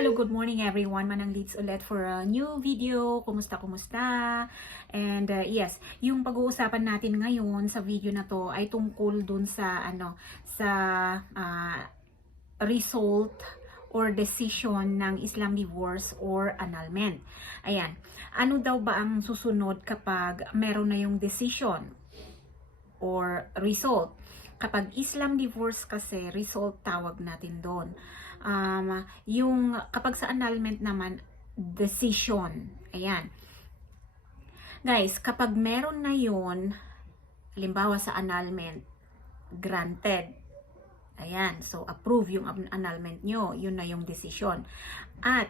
Hello, good morning everyone. Manang Leads ulit for a new video. Kumusta? And yes, yung pag-uusapan natin ngayon sa video na to ay tungkol dun sa result or decision ng Islam divorce or annulment. Ayan. Ano daw ba ang susunod kapag meron na yung decision or result? Kapag Islam divorce kasi, result tawag natin doon. Yung kapag sa annulment naman, decision. Ayan. Guys, kapag meron na yun, halimbawa sa annulment, granted. Ayan, so approve yung annulment nyo, yun na yung decision. At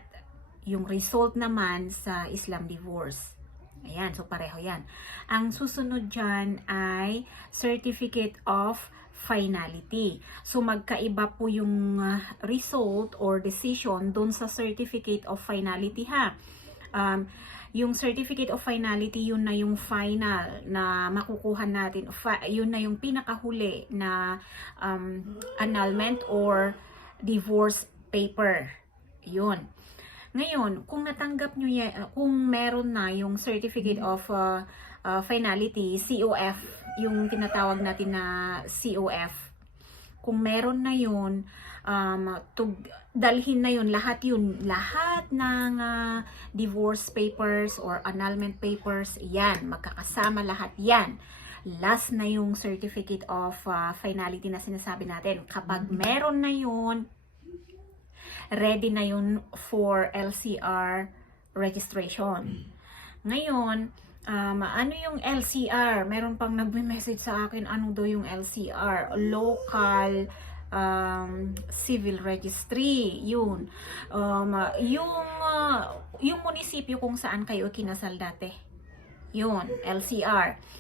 yung result naman sa Islam divorce. Ayan, so pareho yan. Ang susunod dyan ay Certificate of Finality. So magkaiba po yung result or decision doon sa Certificate of Finality ha. Yung Certificate of Finality, yun na yung final na makukuha natin. Yun na yung pinakahuli na annulment or divorce paper. Yun. Ngayon, kung natanggap nyo kung meron na yung Certificate of Finality, COF, yung tinatawag natin na COF, kung meron na yun, dalhin na yun, lahat ng divorce papers or annulment papers, yan, magkakasama lahat yan. Last na yung Certificate of Finality na sinasabi natin. Kapag meron na yun, ready na yun for LCR registration. Ngayon, ano yung LCR? Meron pang nagme-message sa akin, ano daw yung LCR? Local Civil Registry. Yun. Yung munisipyo kung saan kayo kinasal dati. Yun, LCR.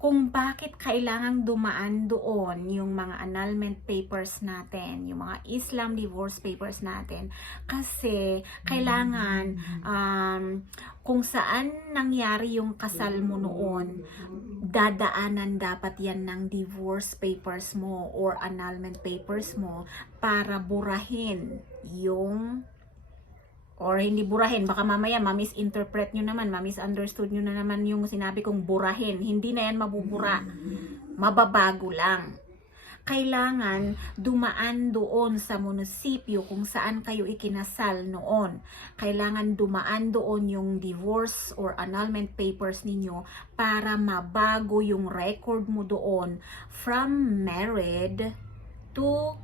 Kung bakit kailangang dumaan doon yung mga annulment papers natin, yung mga Islam divorce papers natin, kasi kailangan kung saan nangyari yung kasal mo noon, dadaanan dapat yan ng divorce papers mo or annulment papers mo para burahin yung, or hindi burahin, baka mamaya ma-misinterpret nyo naman, ma-misunderstood nyo na naman yung sinabi kong burahin. Hindi na yan mabubura. Mababago lang. Kailangan dumaan doon sa munisipyo kung saan kayo ikinasal noon. Kailangan dumaan doon yung divorce or annulment papers ninyo para mabago yung record mo doon from married to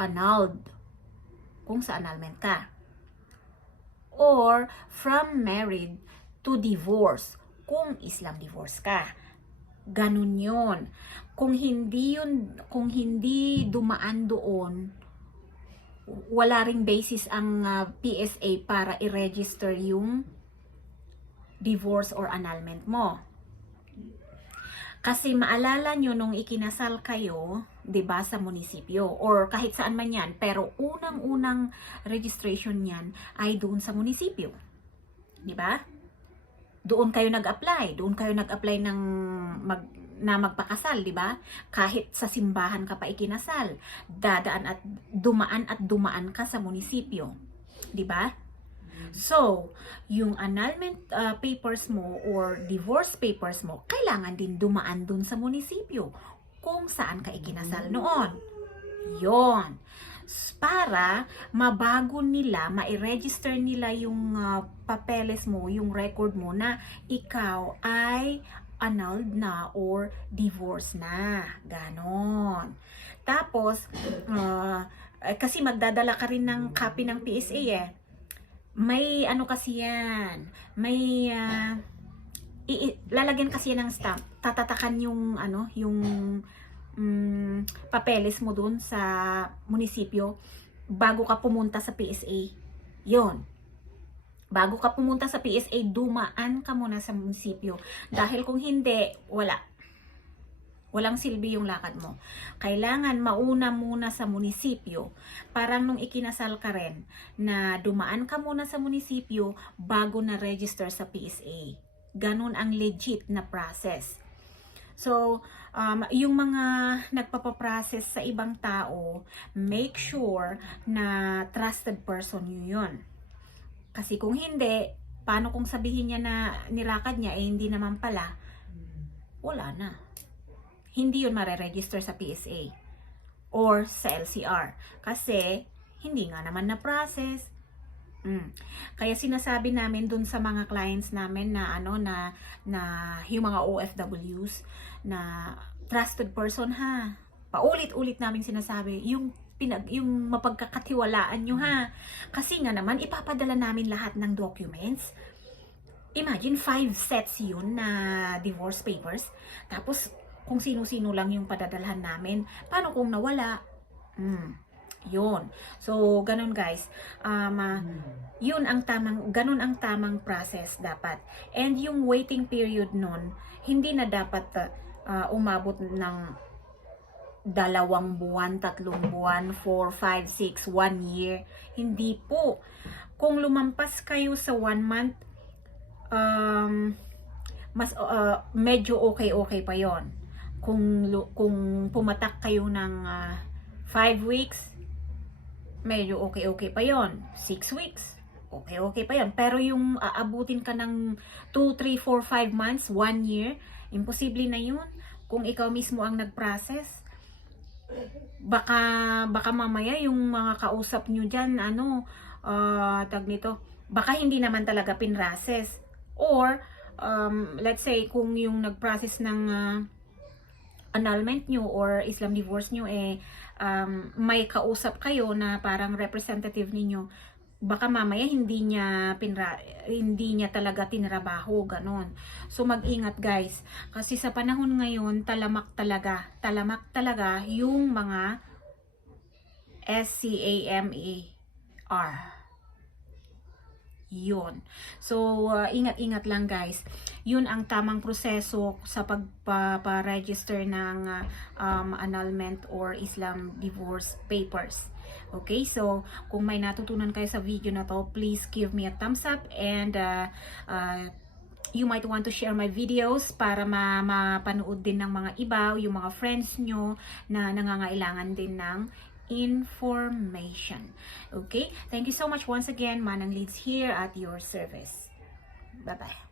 annulled kung sa annulment ka. Or from married to divorce kung Islam divorce ka. Ganun yun. Kung hindi dumaan doon, wala ring basis ang PSA para i-register yung divorce or annulment mo. Kasi maalala nyo nung ikinasal kayo, 'di ba, sa munisipyo or kahit saan man 'yan, pero unang-unang registration niyan ay doon sa munisipyo. 'Di ba? Doon kayo nag-apply ng magpakasal, 'di ba? Kahit sa simbahan ka pa ikinasal, dumaan ka sa munisipyo, 'di ba? So, yung annulment papers mo or divorce papers mo, kailangan din dumaan dun sa munisipyo kung saan ka ikinasal noon. Yon. Para mabago nila, ma-register nila yung papeles mo, yung record mo na ikaw ay annulled na or divorce na. Ganon. Tapos, kasi magdadala ka rin ng copy ng PSA eh. May ano kasi yan, may lalagyan kasi yan ng stamp, tatatakan yung papeles mo dun sa munisipyo bago ka pumunta sa PSA. Yon. Bago ka pumunta sa PSA, dumaan ka muna sa munisipyo. Dahil kung hindi, walang silbi yung lakad mo. Kailangan mauna muna sa munisipyo. Parang nung ikinasal ka rin, na dumaan ka muna sa munisipyo bago na register sa PSA. Ganun ang legit na process. So, yung mga nagpapaprocess sa ibang tao, make sure na trusted person nyo yun. Kasi kung hindi, paano kung sabihin niya na nilakad niya, eh hindi naman pala, wala na. Hindi yun mare-register sa PSA or sa LCR. Kasi, hindi nga naman na-process. Kaya sinasabi namin dun sa mga clients namin na yung mga OFWs na trusted person ha. Paulit-ulit namin sinasabi yung mapagkakatiwalaan nyo ha. Kasi nga naman ipapadala namin lahat ng documents. Imagine 5 sets yun na divorce papers. Tapos kung sino-sino lang yung padadalhan namin. Paano kung nawala? Yun. So, ganun guys. Ganun ang tamang process dapat. And yung waiting period nun, hindi na dapat umabot ng 2 buwan, 3 buwan, 4, 5, 6, 1 year. Hindi po. Kung lumampas kayo sa 1 month, medyo okay pa yon. Kung pumatak kayo ng 5 weeks, medyo okay pa yon. 6 weeks, okay pa yon. Pero yung aabutin ka ng 2, 3, 4, 5 months, 1 year, imposible na yun. Kung ikaw mismo ang nag-process, baka mamaya yung mga kausap nyo dyan, baka hindi naman talaga pinrases. Or, let's say, kung yung nag-process ng annulment nyo or Islam divorce nyo, may kausap kayo na parang representative ninyo, baka mamaya hindi niya talaga tinrabaho, ganon. So mag-ingat guys, kasi sa panahon ngayon talamak talaga yung mga SCAMER. Yun. So, ingat-ingat lang guys. Yun ang tamang proseso sa pagpa-register ng annulment or Islam divorce papers. Okay, so kung may natutunan kayo sa video na to, please give me a thumbs up and you might want to share my videos para mapanood din ng mga iba, yung mga friends nyo na nangangailangan din ng information. Okay? Thank you so much once again. Manang Leads here at your service. Bye-bye.